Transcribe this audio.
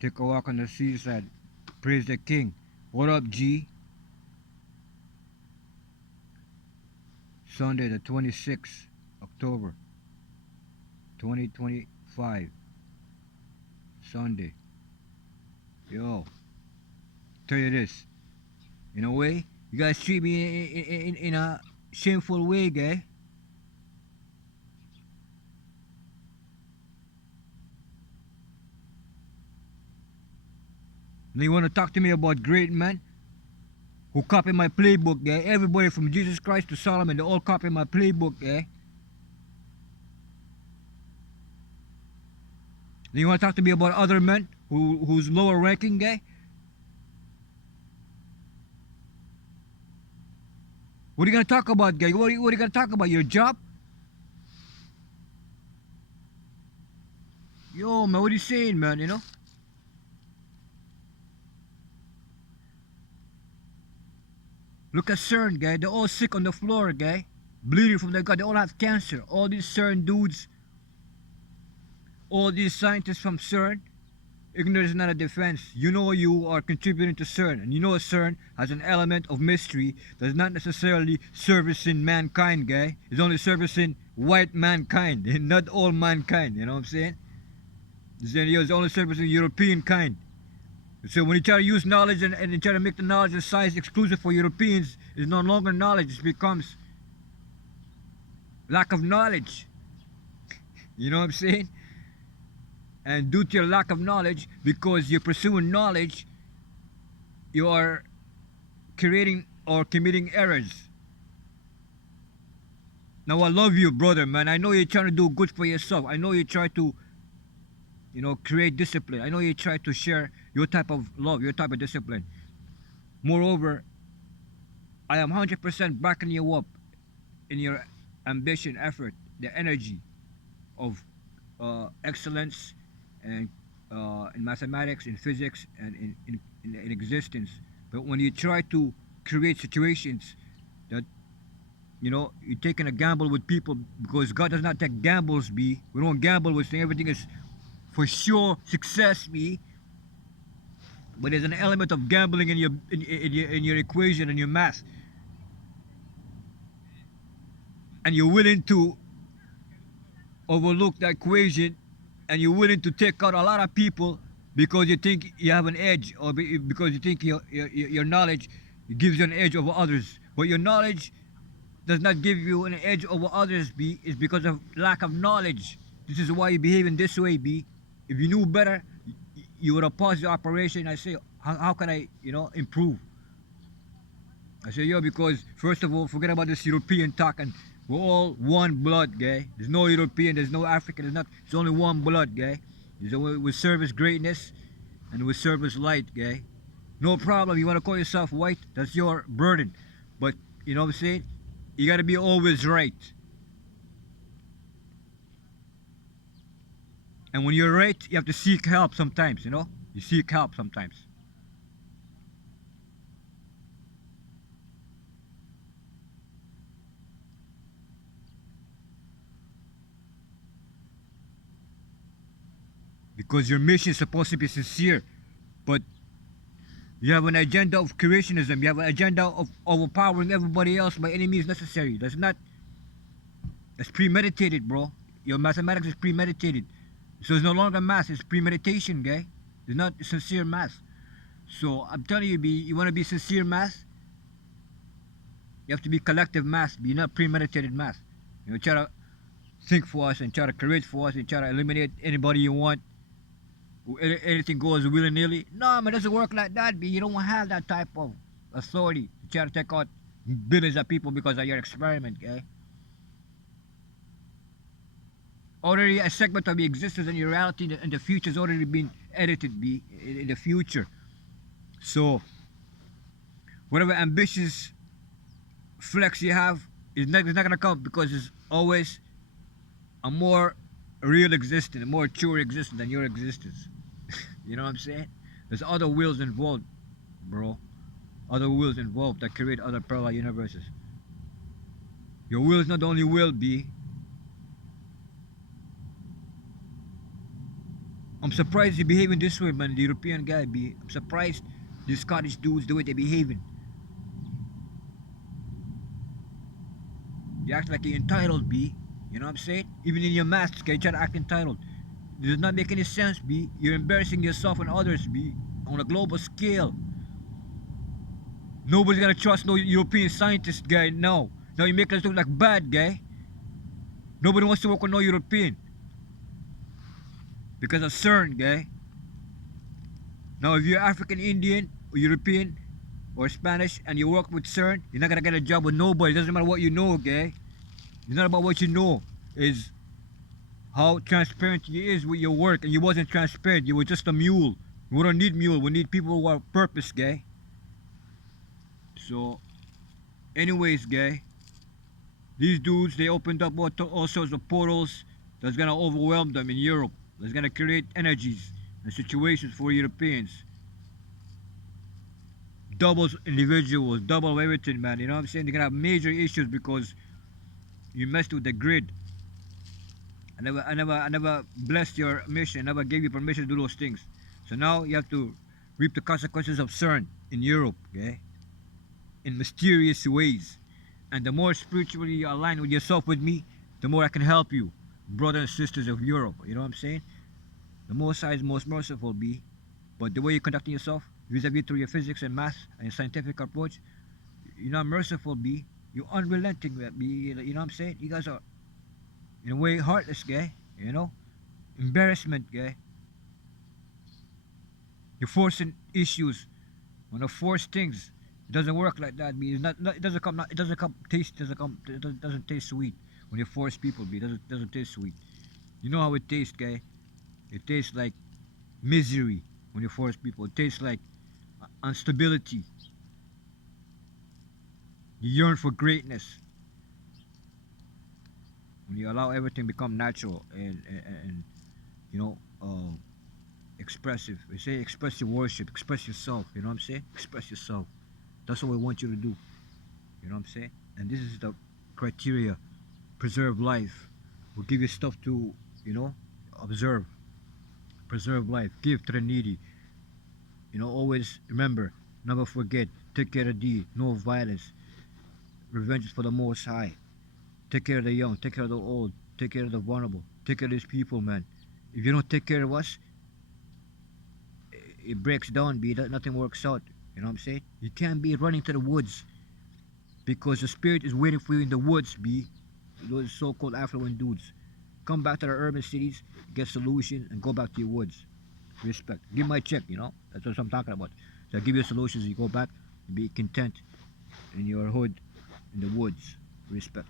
Take a walk on the seaside. Praise the King. What up, G? Sunday, the 26th October, 2025. Sunday. Yo, tell you this. In a way, you guys treat me in a shameful way, guy. And you want to talk to me about great men who copy my playbook, guy. Everybody from Jesus Christ to Solomon, they all copy my playbook, guy. Then you want to talk to me about other men who's lower ranking, guy? What are you gonna talk about, guy? What are you gonna talk about? Your job? Yo, man, what are you saying, man? You know? Look at CERN, guy. They're all sick on the floor, guy. Bleeding from their gut. They all have cancer. All these CERN dudes, all these scientists from CERN, ignorance is not a defense. You know you are contributing to CERN, and you know CERN has an element of mystery that's not necessarily servicing mankind, guy. It's only servicing white mankind, not all mankind. You know what I'm saying? It's only servicing European kind. So when you try to use knowledge and you try to make the knowledge and science exclusive for Europeans, it's no longer knowledge. It becomes lack of knowledge. You know what I'm saying? And due to your lack of knowledge, because you're pursuing knowledge, you are creating or committing errors. Now I love you, brother, man. I know you're trying to do good for yourself. I know you try to, create discipline. I know you try to share your type of love, your type of discipline. Moreover, I am 100% backing you up in your ambition, effort, the energy of excellence and in mathematics, in physics, and in existence. But when you try to create situations that you're taking a gamble with people, because God does not take gambles, B. We don't gamble with saying everything is for sure success, B. But there's an element of gambling in your equation and your math, and you're willing to overlook that equation, and you're willing to take out a lot of people because you think you have an edge, or because you think your knowledge gives you an edge over others. But your knowledge does not give you an edge over others, B. It's because of lack of knowledge. This is why you behave in this way, B. If you knew better, you would have paused the operation. I say, how can I, improve? I say, yo, because first of all, forget about this European talk, and we're all one blood, guy. There's no European, there's no African, there's not. It's only one blood, guy. We service greatness, and we service light, guy. No problem. You want to call yourself white? That's your burden. But you know what I'm saying? You gotta be always right. And when you're right, you have to seek help sometimes. You seek help sometimes. Because your mission is supposed to be sincere, but you have an agenda of creationism. You have an agenda of overpowering everybody else by any means necessary. That's premeditated, bro. Your mathematics is premeditated. So it's no longer math, it's premeditation, guy. It's not sincere math. So I'm telling you, B, you want to be sincere math? You have to be collective math, be not premeditated math. Try to think for us and try to create for us and try to eliminate anybody you want. Anything goes willy-nilly. No, man, it doesn't work like that, B. You don't have that type of authority to try to take out billions of people because of your experiment, okay? Already a segment of your existence and your reality in the future has already been edited, B, in the future. So, whatever ambitious flex you have is not going to come, because it's always a more real existence, a more true existence than your existence. You know what I'm saying? There's other wills involved, bro. Other wills involved that create other parallel universes. Your will is not the only will, B. I'm surprised you're behaving this way, man. The European guy be. I'm surprised the Scottish dudes the way they behaving. You act like you're entitled, B. You know what I'm saying? Even in your masks, you try to act entitled. It does not make any sense, B. You're embarrassing yourself and others, B. On a global scale. Nobody's gonna trust no European scientist guy now. Now you make us look like bad guy. Nobody wants to work with no European. Because of CERN, guy. Now if you're African Indian or European or Spanish and you work with CERN, you're not gonna get a job with nobody. It doesn't matter what you know, guy. It's not about what you know. It's how transparent you is with your work, and you wasn't transparent. You were just a mule. We don't need mule. We need people who have purpose, guy. So, anyways, guy, these dudes they opened up all sorts of portals that's gonna overwhelm them in Europe. That's gonna create energies and situations for Europeans. Doubles individuals, double everything, man. You know what I'm saying? They're gonna have major issues because you messed with the grid. I never blessed your mission. I never gave you permission to do those things. So now you have to reap the consequences of CERN in Europe, okay? In mysterious ways. And the more spiritually you align with yourself with me, the more I can help you, brothers and sisters of Europe. You know what I'm saying? The Most High is most merciful, be. But the way you're conducting yourself, vis-a-vis through your physics and math and your scientific approach, you're not merciful, be. You're unrelenting, be. You know what I'm saying? You guys are, in a way, heartless, guy. You know? Embarrassment, guy. You're forcing issues. When you force things, it doesn't work like that. Be. It's not, it doesn't come. It doesn't come. Taste doesn't come. It doesn't taste sweet when you force people. Be. It doesn't taste sweet. You know how it tastes, guy. It tastes like misery when you force people. It tastes like instability. You yearn for greatness when you allow everything become natural and you know expressive. We say express your worship, express yourself. You know what I'm saying? Express yourself. That's what we want you to do. You know what I'm saying? And this is the criteria. Preserve life. We'll give you stuff to, observe. Preserve life. Give to the needy. Always remember, never forget. Take care of thee. No violence. Revenge is for the Most High. Take care of the young. Take care of the old. Take care of the vulnerable. Take care of these people, man. If you don't take care of us, it breaks down, B. Nothing works out. You know what I'm saying? You can't be running to the woods because the spirit is waiting for you in the woods, B. Those so-called affluent dudes. Come back to the urban cities, get solutions, and go back to your woods. Respect. Give my check, That's what I'm talking about. So I give you solutions, you go back, be content in your hood, in the woods. Respect.